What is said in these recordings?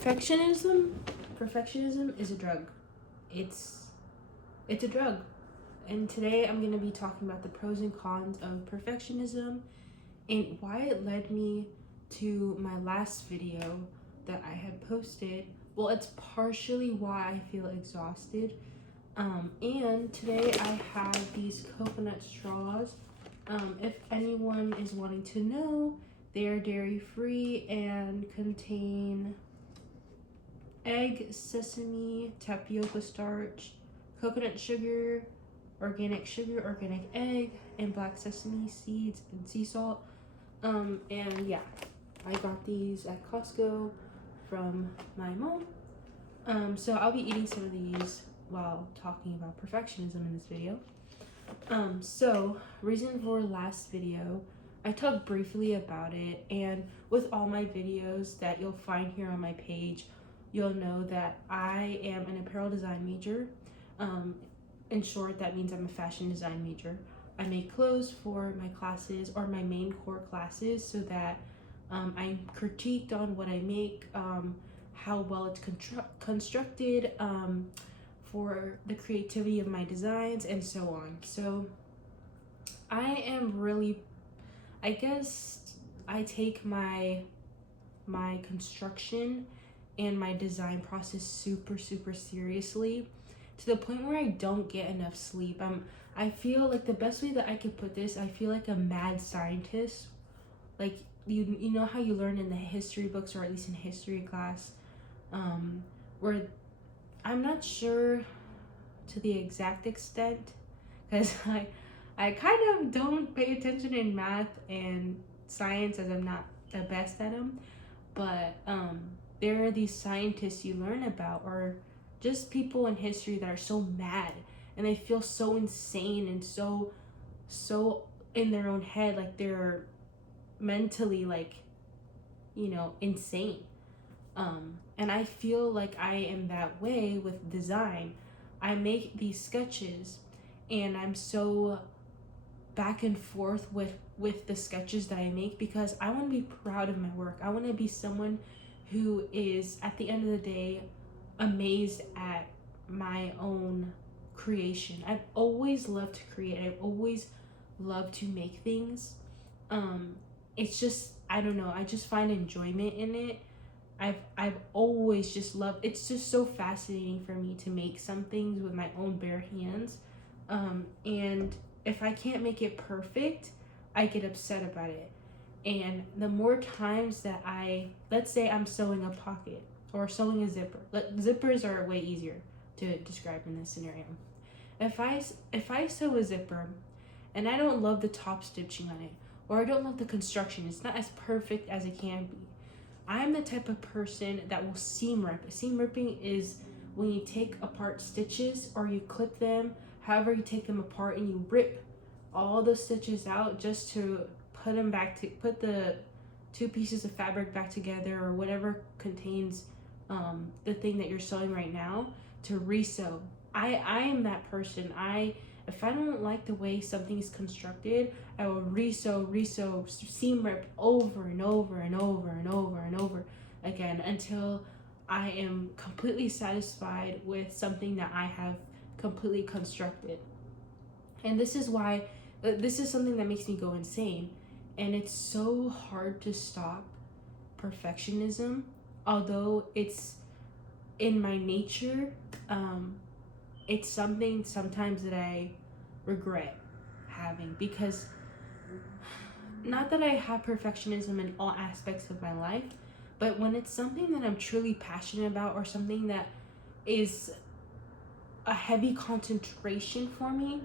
Perfectionism is a drug. It's a drug. And today I'm going to be talking about the pros and cons of perfectionism and why it led me to my last video that I had posted. Well, it's partially why I feel exhausted. And today I have these coconut straws. If anyone is wanting to know, they are dairy free and contain egg, sesame, tapioca starch, coconut sugar, organic egg, and black sesame seeds and sea salt. And yeah, I got these at Costco from my mom. So I'll be eating some of these while talking about perfectionism in this video. So reason for last video, I talked briefly about it, and with all my videos that you'll find here on my page, you'll know that I am an apparel design major. In short, that means I'm a fashion design major. I make clothes for my classes or my main core classes so that I'm critiqued on what I make, how well it's constructed, for the creativity of my designs, and so on. So I am really, I guess I take my construction and my design process super seriously, to the point where I don't get enough sleep. I feel like the best way that I could put this, I feel like a mad scientist. Like you know how you learn in the history books, or at least in history class, where I'm not sure to the exact extent, because I kind of don't pay attention in math and science, as I'm not the best at them. But there are these scientists you learn about, or just people in history that are so mad and they feel so insane and so in their own head, like they're mentally, like, insane. And I feel like I am that way with design. I make these sketches and I'm so back and forth with the sketches that I make, because I want to be proud of my work. I want to be someone who is, at the end of the day, amazed at my own creation. I've always loved to create. I've always loved to make things. It's just, I don't know, I just find enjoyment in it. I've always just loved, it's just so fascinating for me to make some things with my own bare hands. And if I can't make it perfect, I get upset about it. And the more times that let's say I'm sewing a pocket or sewing a zipper. Zippers are way easier to describe in this scenario. If I sew a zipper and I don't love the top stitching on it, or I don't love the construction, it's not as perfect as it can be, I'm the type of person that will seam rip. Seam ripping is when you take apart stitches or you clip them, however you take them apart, and you rip all the stitches out just to put the two pieces of fabric back together, or whatever contains the thing that you're sewing right now, to resew. I am that person. If I don't like the way something is constructed, I will resew, seam rip over and over again, until I am completely satisfied with something that I have completely constructed. And this is something that makes me go insane. And it's so hard to stop perfectionism, although it's in my nature. It's something sometimes that I regret having, because not that I have perfectionism in all aspects of my life, but when it's something that I'm truly passionate about, or something that is a heavy concentration for me,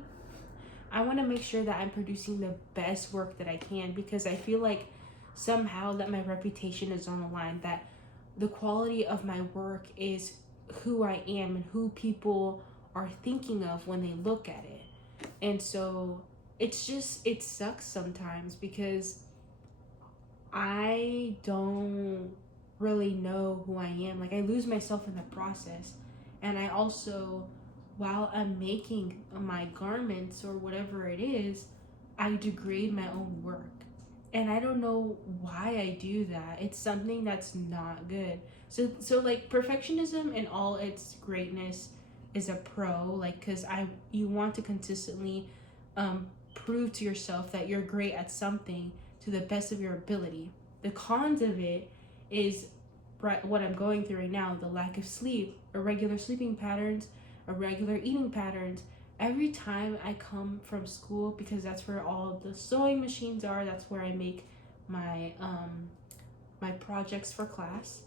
I want to make sure that I'm producing the best work that I can, because I feel like somehow that my reputation is on the line, that the quality of my work is who I am and who people are thinking of when they look at it. And so it sucks sometimes, because I don't really know who I am. Like, I lose myself in the process. And I also, while I'm making my garments or whatever it is, I degrade my own work. And I don't know why I do that. It's something that's not good. So like perfectionism in all its greatness is a pro, like, because you want to consistently prove to yourself that you're great at something to the best of your ability. The cons of it is right what I'm going through right now, the lack of sleep, irregular sleeping patterns, irregular eating patterns. Every time I come from school, because that's where all the sewing machines are, that's where I make my projects for class.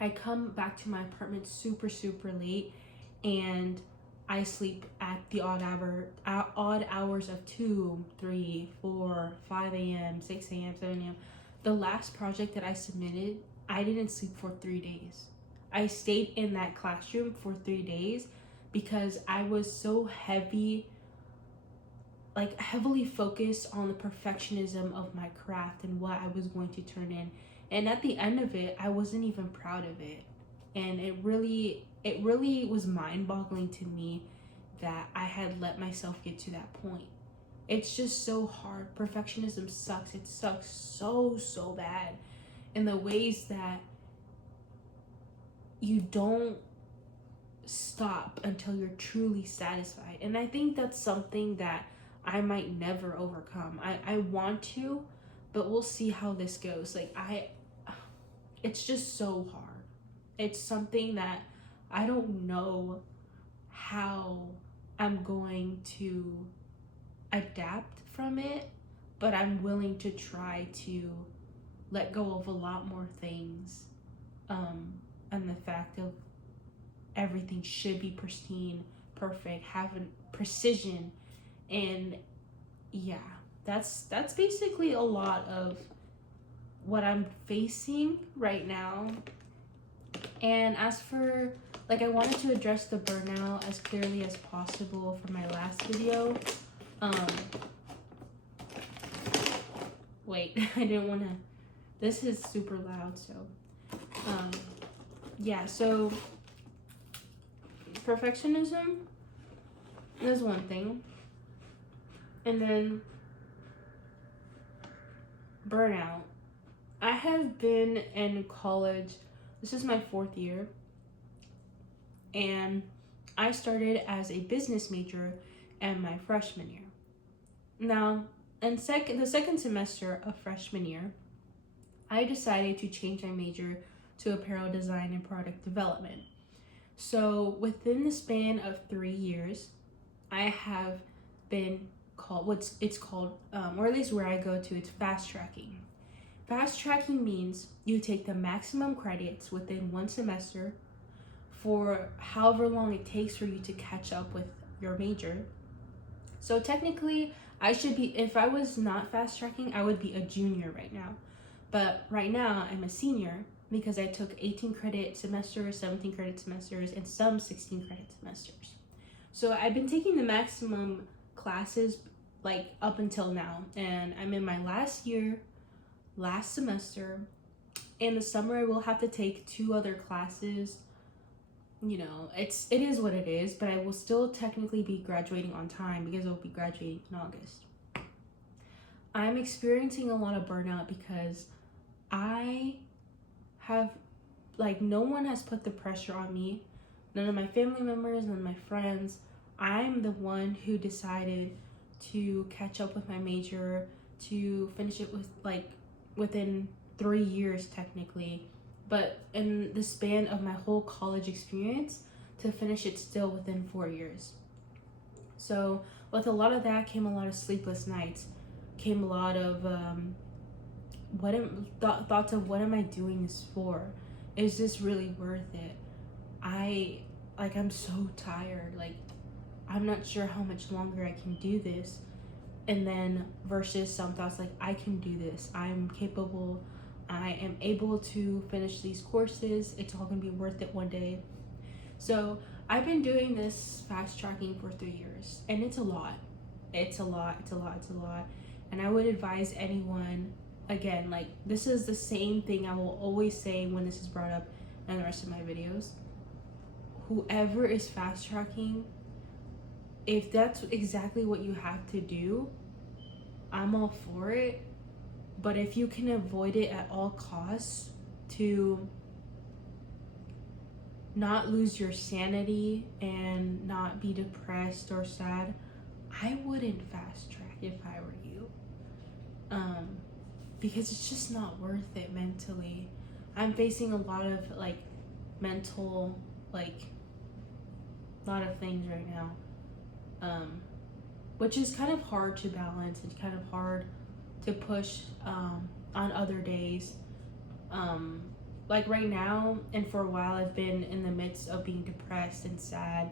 I come back to my apartment super super late, and I sleep at the odd hours of 2, 3, 4, 5 a.m., 6 a.m., 7 a.m. The last project that I submitted, I didn't sleep for 3 days. I stayed in that classroom for 3 days because I was so heavily focused on the perfectionism of my craft and what I was going to turn in. And at the end of it, I wasn't even proud of it. And it really was mind-boggling to me that I had let myself get to that point. It's just so hard. Perfectionism sucks. It sucks so so bad in the ways that you don't stop until you're truly satisfied. And I think that's something that I might never overcome. I want to, but we'll see how this goes. It's just so hard. It's something that I don't know how I'm going to adapt from it, but I'm willing to try to let go of a lot more things. And the fact of everything should be pristine, perfect, having precision. And yeah, that's basically a lot of what I'm facing right now. And as for, like, I wanted to address the burnout as clearly as possible for my last video. um Wait, I didn't want to, this is super loud, so um yeah, so perfectionism is one thing, and then burnout. I have been in college, this is my 4th year, and I started as a business major in my freshman year. Now, in the second semester of freshman year, I decided to change my major to apparel design and product development. So within the span of 3 years, I have been called, or at least where I go to, it's fast tracking. Fast tracking means you take the maximum credits within one semester for however long it takes for you to catch up with your major. So technically, if I was not fast tracking, I would be a junior right now. But right now, I'm a senior because I took 18 credit semesters, 17 credit semesters, and some 16 credit semesters. So I've been taking the maximum classes like up until now, and I'm in my last year, last semester. In the summer, I will have to take 2 other classes. It is what it is, but I will still technically be graduating on time because I'll be graduating in August. I'm experiencing a lot of burnout because I have, no one has put the pressure on me. None of my family members, none of my friends. I'm the one who decided to catch up with my major, to finish it within 3 years technically, but in the span of my whole college experience, to finish it still within 4 years. So with a lot of that came a lot of sleepless nights, came a lot of thoughts of, what am I doing this for? Is this really worth it? I'm so tired. I'm not sure how much longer I can do this. And then versus some thoughts like, I can do this. I'm capable. I am able to finish these courses. It's all gonna be worth it one day. So I've been doing this fast tracking for 3 years, and it's a lot. It's a lot. And I would advise anyone, again, this is the same thing I will always say when this is brought up in the rest of my videos. Whoever is fast tracking, if that's exactly what you have to do, I'm all for it. But if you can avoid it at all costs to not lose your sanity and not be depressed or sad, I wouldn't fast track if I were you. Because it's just not worth it mentally. I'm facing a lot of like mental, like, lot of things right now, which is kind of hard to balance. It's kind of hard to push on other days. Like right now and for a while, I've been in the midst of being depressed and sad.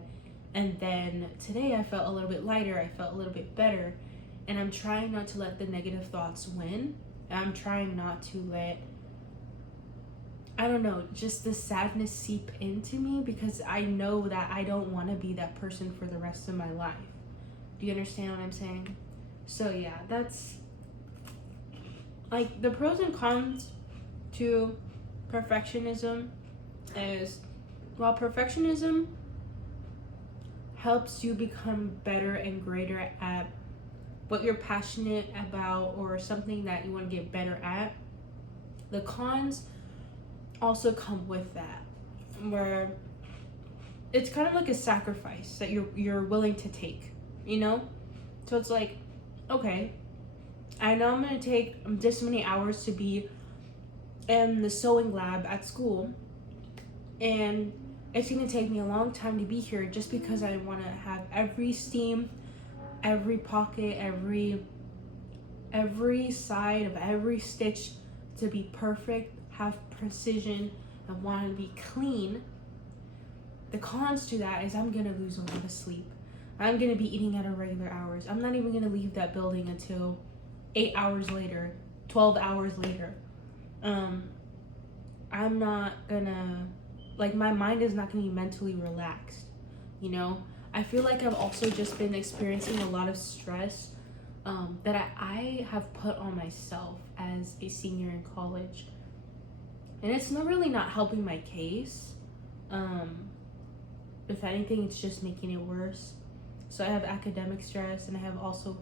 And then today I felt a little bit lighter. I felt a little bit better. And I'm trying not to let the negative thoughts win. I'm trying not to let, I don't know, just the sadness seep into me, because I know that I don't want to be that person for the rest of my life. Do you understand what I'm saying? So yeah, that's like the pros and cons to perfectionism is, while perfectionism helps you become better and greater at what you're passionate about or something that you want to get better at, the cons also come with that, where it's kind of like a sacrifice that you're willing to take, you know? So it's like, okay, I know I'm going to take this many hours to be in the sewing lab at school, and it's going to take me a long time to be here just because I want to have every seam, every pocket, every side of every stitch to be perfect, have precision, and want to be clean. The cons to that is I'm going to lose a lot of sleep. I'm going to be eating at irregular hours. I'm not even going to leave that building until 8 hours later, 12 hours later. I'm not gonna, like, my mind is not gonna be mentally relaxed, you know? I feel like I've also just been experiencing a lot of stress that I have put on myself as a senior in college. And it's not really not helping my case. If anything, it's just making it worse. So I have academic stress, and I have also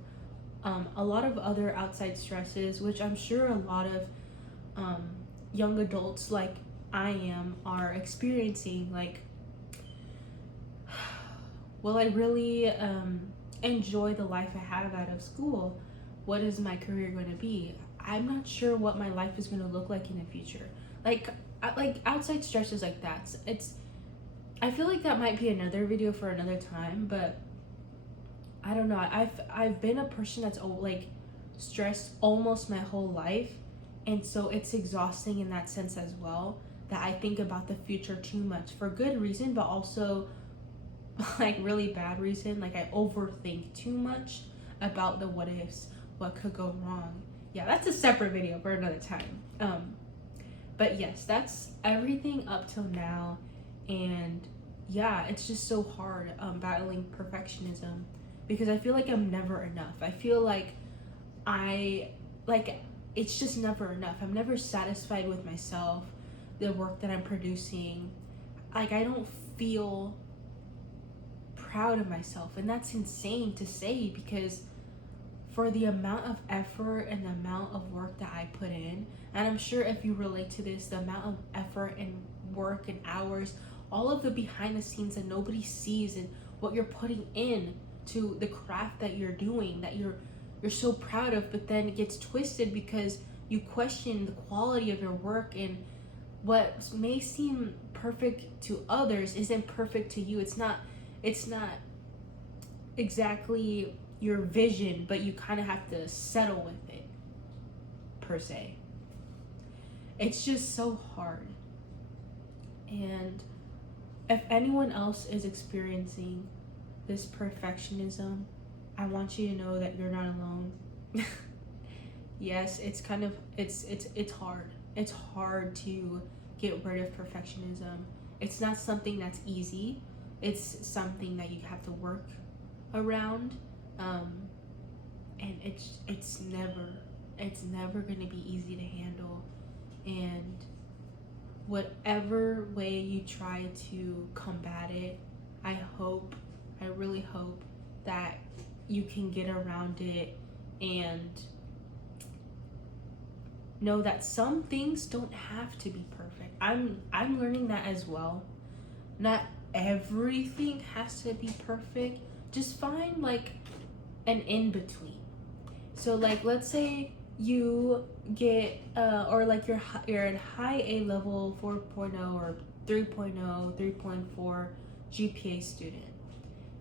a lot of other outside stresses, which I'm sure a lot of young adults like I am are experiencing. Like, will I really enjoy the life I have out of school? What is my career going to be? I'm not sure what my life is going to look like in the future. Like outside stresses like that. I feel like that might be another video for another time, but I don't know. I've been a person that's like stressed almost my whole life, and so it's exhausting in that sense as well, that I think about the future too much for good reason, but also like really bad reason. Like I overthink too much about the what ifs, what could go wrong. Yeah, that's a separate video for another time. But yes, that's everything up till now, and yeah, it's just so hard battling perfectionism, because I feel like I'm never enough. I feel like it's just never enough. I'm never satisfied with myself, the work that I'm producing. Like, I don't feel proud of myself, and that's insane to say, because for the amount of effort and the amount of work that I put in, and I'm sure if you relate to this, the amount of effort and work and hours, all of the behind the scenes that nobody sees, and what you're putting in to the craft that you're doing, that you're so proud of, but then it gets twisted because you question the quality of your work, and what may seem perfect to others isn't perfect to you. It's not exactly your vision, but you kind of have to settle with it, per se. It's just so hard. And if anyone else is experiencing this perfectionism, I want you to know that you're not alone. Yes, it's kind of it's hard. It's hard to get rid of perfectionism. It's not something that's easy. It's something that you have to work around, and it's never going to be easy to handle. And whatever way you try to combat it, I really hope that you can get around it and know that some things don't have to be perfect. I'm learning that as well. Not everything has to be perfect. Just find like an in between. So like let's say you get or like you're at high A level 4.0 or 3.0, 3.4 GPA student,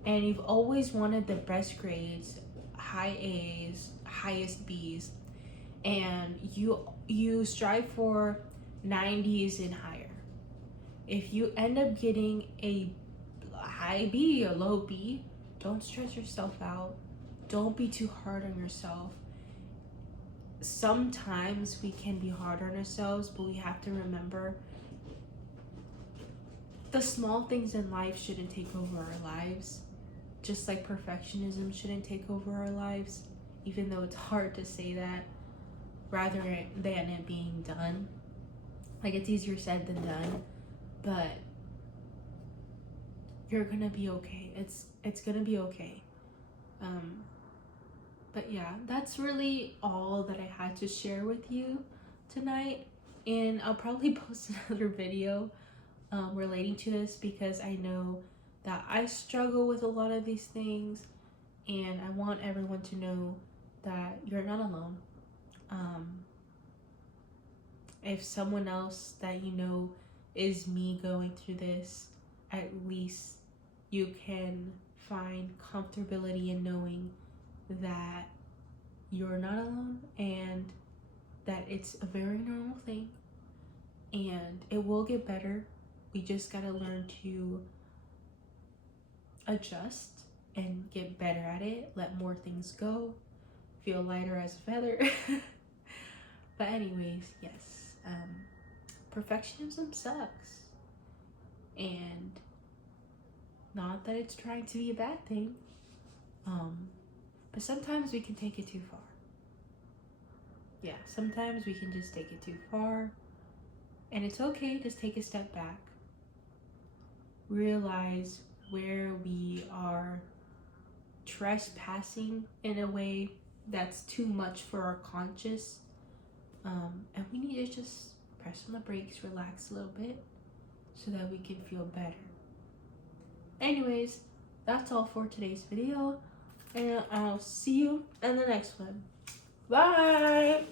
and you've always wanted the best grades, high A's, highest B's, and you strive for 90s and higher. If you end up getting a high B or low B, don't stress yourself out. Don't be too hard on yourself. Sometimes we can be hard on ourselves, but we have to remember the small things in life shouldn't take over our lives. Just like perfectionism shouldn't take over our lives, even though it's hard to say that, rather than it being done. Like, it's easier said than done, but you're gonna be okay. It's gonna be okay. But yeah, that's really all that I had to share with you tonight, and I'll probably post another video relating to this, because I know that I struggle with a lot of these things, and I want everyone to know that you're not alone. If someone else that you know is me going through this, at least you can find comfortability in knowing that you're not alone and that it's a very normal thing and it will get better. We just gotta learn to adjust and get better at it, let more things go, feel lighter as a feather. But anyways, yes, perfectionism sucks, and not that it's trying to be a bad thing, but sometimes we can take it too far. Yeah, sometimes we can just take it too far, and it's okay. Just take a step back, realize where we are trespassing in a way that's too much for our conscious, and we need to just press on the brakes, relax a little bit, so that we can feel better. Anyways, that's all for today's video, and I'll see you in the next one. Bye!